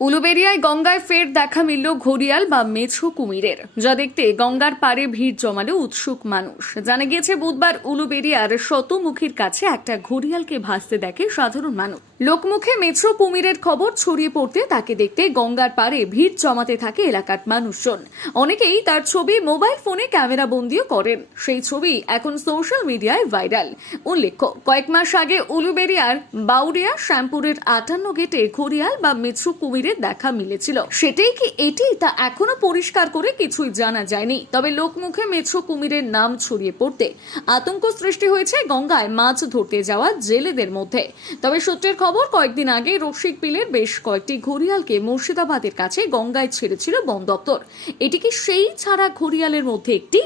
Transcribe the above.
উলুবেরিয়ায় গঙ্গায় ফের দেখা মিলল ঘড়িয়াল বা মেছো কুমিরের। যা দেখতে গঙ্গার পাড়ে ভিড় জমালো উৎসুক মানুষ। জানা গিয়েছে, বুধবার উলুবেরিয়ার শতমুখীর কাছে একটা ঘড়িয়ালকে ভাসতে দেখে সাধারণ মানুষ। লোকমুখে মেছো কুমিরের খবর ছড়িয়ে পড়তে তাকে দেখতে গঙ্গার পাড়ে ভিড় জমাতে থাকে এলাকার মানুষজন। অনেকেই তার ছবি মোবাইল ফোনে ক্যামেরা বন্দিও করেন। সেই ছবি এখন সোশ্যাল মিডিয়ায় ভাইরাল। উল্লেখ্য, কয়েক মাস আগে উলুবেরিয়ার বাউরিয়া শ্যামপুরের আটান্ন গেটে ঘড়িয়াল বা মেছো কুমিরের দেখা মিলেছিল। সেটাই কি এটি? তা এখনও পরিষ্কার করে কিছুই জানা যায়নি। তবে লোকমুখে মেছো কুমিরের নাম ছড়িয়ে পড়তে আতঙ্ক সৃষ্টি হয়েছে গঙ্গায় মাছ ধরতে যাওয়া জেলেদের মধ্যে। তবে সূত্রের খবর, কয়েকদিন আগে রসিক বিলের বেশ কয়েকটি ঘড়িয়ালকে মুর্শিদাবাদের কাছে গঙ্গায় ছেড়েছিল বন দপ্তর। এটি কি সেই ছাড়া ঘড়িয়ালের মধ্যে একটি?